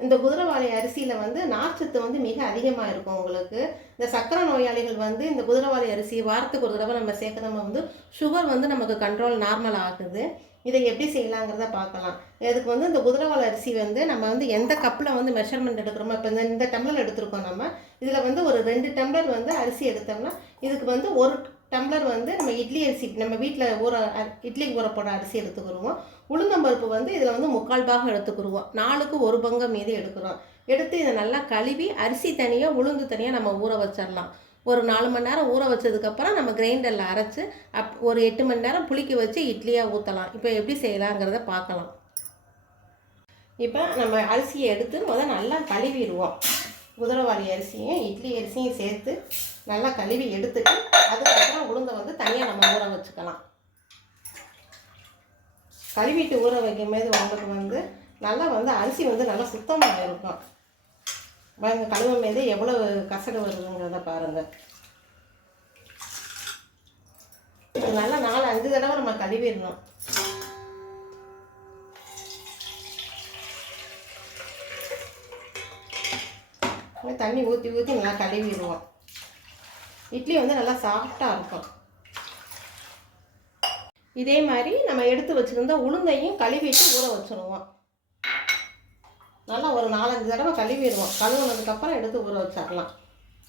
இந்த குதிரைவாளி அரிசியில் வந்து நார்ச்சத்து வந்து மிக அதிகமாக இருக்கும் உங்களுக்கு. இந்த சக்கரை நோயாளிகள் வந்து இந்த குதிரைவாளி அரிசி வாரத்துக்கு ஒரு தடவை நம்ம சேர்க்கறத வந்து சுகர் வந்து நமக்கு கண்ட்ரோல் நார்மல் ஆகுது இதை எப்படி செய்யலாங்கிறத பார்க்கலாம். இதுக்கு வந்து இந்த குதிரைவாலி அரிசி வந்து நம்ம வந்து எந்த கப்பில் வந்து மெஷர்மெண்ட் எடுக்கிறோமோ இப்போ இந்த இந்த டம்ளர் எடுத்திருக்கோம் நம்ம. இதில் வந்து ஒரு ரெண்டு டம்ளர் வந்து அரிசி எடுத்தோம்னா இதுக்கு வந்து ஒரு டம்ளர் வந்து நம்ம இட்லி அரிசி நம்ம வீட்டில் ஊற அ- இட்லிக்கு ஊற போட அரிசி எடுத்துக்கிறோம் உளுந்தம்பருப்பு வந்து இதில் வந்து முக்கால் பாகம் எடுத்துக்கிடுவோம் நாலுக்கு ஒரு பங்கம் மீதி எடுக்கிறோம். எடுத்து இதை நல்லா கழுவி அரிசி தனியாக உளுந்து தனியாக நம்ம ஊற வச்சிடலாம் ஒரு நாலு மணி நேரம் ஊற வச்சதுக்கப்புறம் நம்ம கிரைண்டரில் அரைச்சி அப் ஒரு எட்டு மணி நேரம் புளிக்க வச்சு இட்லியாக ஊற்றலாம் இப்போ எப்படி செய்யலாங்கிறத பார்க்கலாம். இப்போ நம்ம அரிசியை எடுத்து முதல் நல்லா கழுவிடுவோம். குதிரவாளி அரிசியும் இட்லி அரிசியும் சேர்த்து நல்லா கழுவி எடுத்துட்டு அதுக்கப்புறம் உளுந்தை வந்து தனியாக நம்ம ஊற வச்சுக்கலாம் கழுவிட்டு ஊற வைக்கும் போது உங்களுக்கு வந்து நல்லா வந்து அரிசி வந்து நல்லா சுத்தமாக இருக்கும். பாருங்க கழுவும் மீது எவ்வளோ கசடு வருதுங்கிறத பாருங்கள் இது நல்லா நாலு அஞ்சு தடவை நம்ம கழுவிடணும். தண்ணி ஊற்றி ஊற்றி நல்லா கழுவிடுவோம். இட்லி வந்து நல்லா சாஃப்டாக இருக்கும். இதே மாதிரி நம்ம எடுத்து வச்சுருந்த உளுந்தையும் கழுவிட்டு ஊற வச்சுருவோம். நல்லா ஒரு நாலஞ்சு தடவை கழுவிடுவோம். கழுவுனதுக்கப்புறம் எடுத்து ஊற வச்சிடலாம்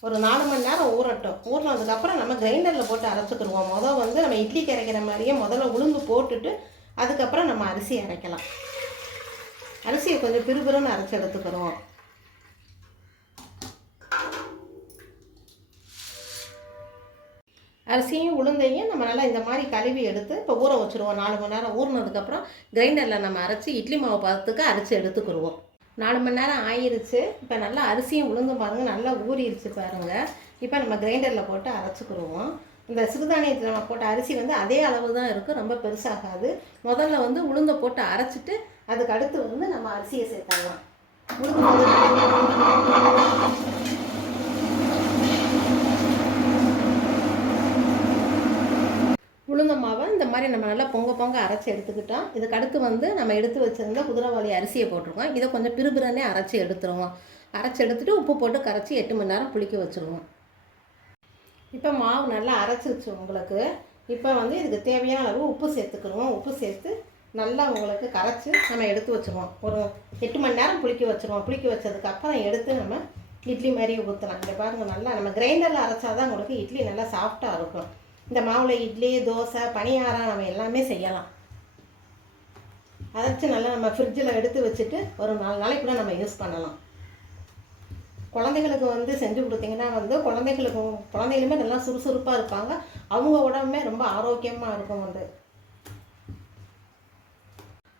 ஒரு நாலு மணி நேரம் ஊறட்டும். ஊறினதுக்கப்புறம் நம்ம கிரைண்டரில் போட்டு அரைச்சிக்கிடுவோம். முதல் வந்து நம்ம இட்லி கரைக்கிற மாதிரியே முதல்ல உளுந்து போட்டுட்டு அதுக்கப்புறம் நம்ம அரிசி அரைக்கலாம். அரிசியை கொஞ்சம் பிறுபிறுன்னு அரைச்சி எடுத்துக்கிறோம் அரிசியும் உளுந்தையும் நம்ம நல்லா இந்த மாதிரி கழுவி எடுத்து இப்போ ஊற வச்சுருவோம். நாலு மணி நேரம் ஊறினதுக்கப்புறம் கிரைண்டரில் நம்ம அரைச்சி இட்லி மாவு பதத்துக்கு அரைச்சி எடுத்துக்கிடுவோம் நாலு மணி நேரம் ஆயிடுச்சு இப்போ நல்லா அரிசியும் உளுந்து பாருங்கள் நல்லா ஊறிடுச்சு பாருங்கள் இப்போ நம்ம கிரைண்டரில் போட்டு அரைச்சிக்கிடுவோம் இந்த சிறுதானியத்தில் நம்ம போட்ட அரிசி வந்து அதே அளவு தான் இருக்கும் ரொம்ப பெருசாகாது. முதல்ல வந்து உளுந்தை போட்டு அரைச்சிட்டு அதுக்கு அடுத்து வந்து நம்ம அரிசியை சேர்த்தாங்கலாம் உளுந்து உளுந்த மாவை இந்த மாதிரி நம்ம நல்லா பொங்க பொங்க அரைச்சி எடுத்துக்கிட்டோம். இதுக்கு அடுத்து வந்து நம்ம எடுத்து வச்சிருந்த குதிரைவாளி அரிசியை போட்டிருக்கோம். இதை கொஞ்சம் பிறுபிறனே அரைச்சி எடுத்துருவோம். அரைச்சி எடுத்துட்டு உப்பு போட்டு கரைச்சி எட்டு மணி நேரம் புளிக்க வச்சுருவோம். இப்போ மாவு நல்லா அரைச்சிருச்சு உங்களுக்கு. இப்போ வந்து இதுக்கு தேவையான அளவு உப்பு சேர்த்துக்கிடுவோம். உப்பு சேர்த்து நல்லா உங்களுக்கு கரைச்சி நம்ம எடுத்து வச்சுருவோம். ஒரு எட்டு மணி நேரம் புளிக்க வச்சுருவோம். புளிக்க வச்சதுக்கப்புறம் எடுத்து நம்ம இட்லி மாதிரி ஊற்றலாம் இங்கே பாருங்கள் நல்லா நம்ம கிரைண்டரில் அரைச்சாதான் உங்களுக்கு இட்லி நல்லா சாஃப்டாக இருக்கும். இந்த மாவில் இட்லி தோசை பணியாரம் நம்ம எல்லாமே செய்யலாம். அரைச்சி நல்லா நம்ம ஃப்ரிட்ஜில் எடுத்து வச்சுட்டு ஒரு நாலு நாளைக்கு கூட நம்ம யூஸ் பண்ணலாம். குழந்தைகளுக்கு வந்து செஞ்சு கொடுத்தீங்கன்னா வந்து குழந்தைகளுக்கு குழந்தைகளுமே நல்லா சுறுசுறுப்பாக இருப்பாங்க. அவங்க உடம்புமே ரொம்ப ஆரோக்கியமாக இருக்கும் வந்து.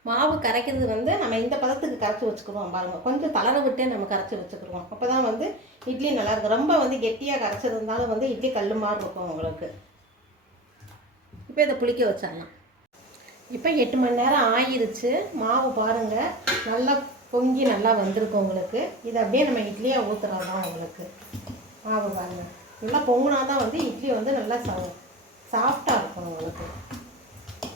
மாவு கரைக்கிறது வந்து நம்ம இந்த பதத்துக்கு கரைச்சி வச்சுக்குவோம் பாருங்கள் கொஞ்சம் தளர விட்டே நம்ம கரைச்சி வச்சுக்கிடுவோம். அப்போ தான் வந்து இட்லி நல்லா இருக்கும். ரொம்ப வந்து கெட்டியாக கரைச்சதுனாலும் வந்து இட்லி கல் மாதிரி இருக்கும் உங்களுக்கு. இப்போ இதை புளிக்க வச்சிடலாம். இப்போ எட்டு மணி நேரம் ஆயிருச்சு. மாவு பாருங்கள் நல்லா பொங்கி நல்லா வந்திருக்கு உங்களுக்கு. இதை அப்படியே நம்ம இட்லியாக தான் உங்களுக்கு. மாவு பாருங்கள் நல்லா பொங்குனா தான் வந்து இட்லி வந்து நல்லா சா சாஃப்டாக இருக்கும் உங்களுக்கு.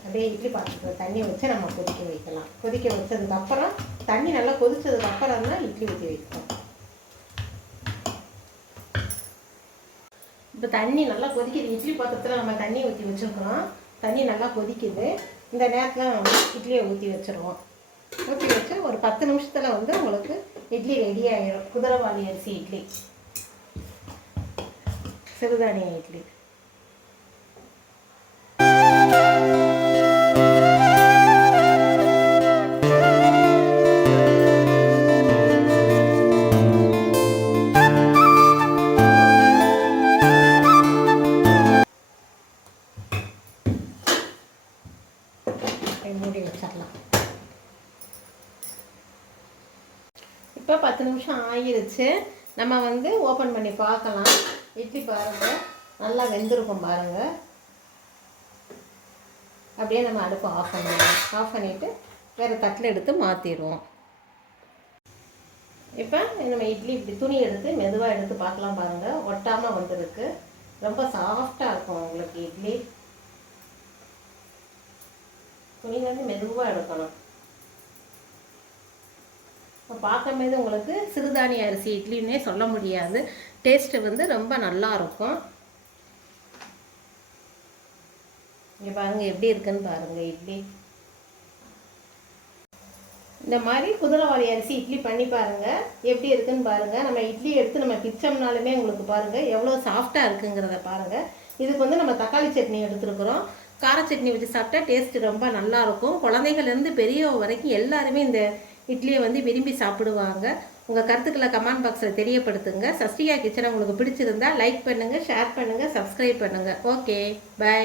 அப்படியே இட்லி பாத்திரத்தில் தண்ணி வச்சு நம்ம கொதிக்க வைக்கலாம். கொதிக்க வச்சதுக்கப்புறம் தண்ணி நல்லா கொதிச்சதுக்கப்புறம் தான் இட்லி ஊற்றி வைக்கணும். இப்போ தண்ணி நல்லா கொதிக்குது. இட்லி பாத்திரத்தில் நம்ம தண்ணி ஊற்றி வச்சுருக்கிறோம். தண்ணி நல்லா கொதிக்குது. இந்த நேரத்தில் நம்ம இட்லியை ஊற்றி வச்சுருவோம். ஊற்றி வச்சு ஒரு பத்து நிமிஷத்தில் வந்து உங்களுக்கு இட்லி ரெடி ஆகிடும் குதிரைவாளி அரிசி இட்லி. சிறுதானிய இட்லி. மூடி வச்சிடலாம். இப்போ பத்து நிமிஷம் ஆகிருச்சு. நம்ம வந்து ஓப்பன் பண்ணி பார்க்கலாம். இட்லி பாருங்கள் நல்லா வெந்திருக்கும் பாருங்கள் அப்படியே நம்ம அடுப்பை ஆஃப் பண்ணிடலாம். ஆஃப் பண்ணிவிட்டு வேறு தட்டில் எடுத்து மாற்றிடுவோம் இப்போ நம்ம இட்லி இப்படி துணி எடுத்து மெதுவாக எடுத்து பார்க்கலாம் பாருங்கள் ஒட்டாமல் வந்திருக்கு. ரொம்ப சாஃப்டாக இருக்கும் உங்களுக்கு இட்லி. துணி வந்து மெதுவாக எடுக்கணும். இப்போ பார்க்கும்போது உங்களுக்கு சிறுதானிய அரிசி இட்லின்னே சொல்ல முடியாது. டேஸ்ட்டு வந்து ரொம்ப நல்லா இருக்கும். இங்கே பாருங்கள் எப்படி இருக்குன்னு பாருங்கள் இட்லி. இந்த மாதிரி குதிரைவாளி அரிசி இட்லி பண்ணி பாருங்கள் எப்படி இருக்குன்னு பாருங்கள் நம்ம இட்லி எடுத்து நம்ம பிச்சோம்னாலுமே உங்களுக்கு பாருங்கள் எவ்வளோ சாஃப்டாக இருக்குங்கிறத பாருங்கள் இதுக்கு வந்து நம்ம தக்காளி சட்னி எடுத்துருக்குறோம். கார சட்னி வச்சு சாப்பிட்டா டேஸ்ட் ரொம்ப நல்லாயிருக்கும் குழந்தைகள்லேருந்து பெரியவங்க வரைக்கும் எல்லாருமே இந்த இட்லியை வந்து விரும்பி சாப்பிடுவாங்க. உங்கள் கருத்துக்களை கமெண்ட் பாக்ஸில் தெரியப்படுத்துங்க. சஸ்டிகா கிச்சனை உங்களுக்கு பிடிச்சிருந்தா லைக் பண்ணுங்கள் ஷேர் பண்ணுங்கள் சப்ஸ்கிரைப் பண்ணுங்கள் ஓகே பை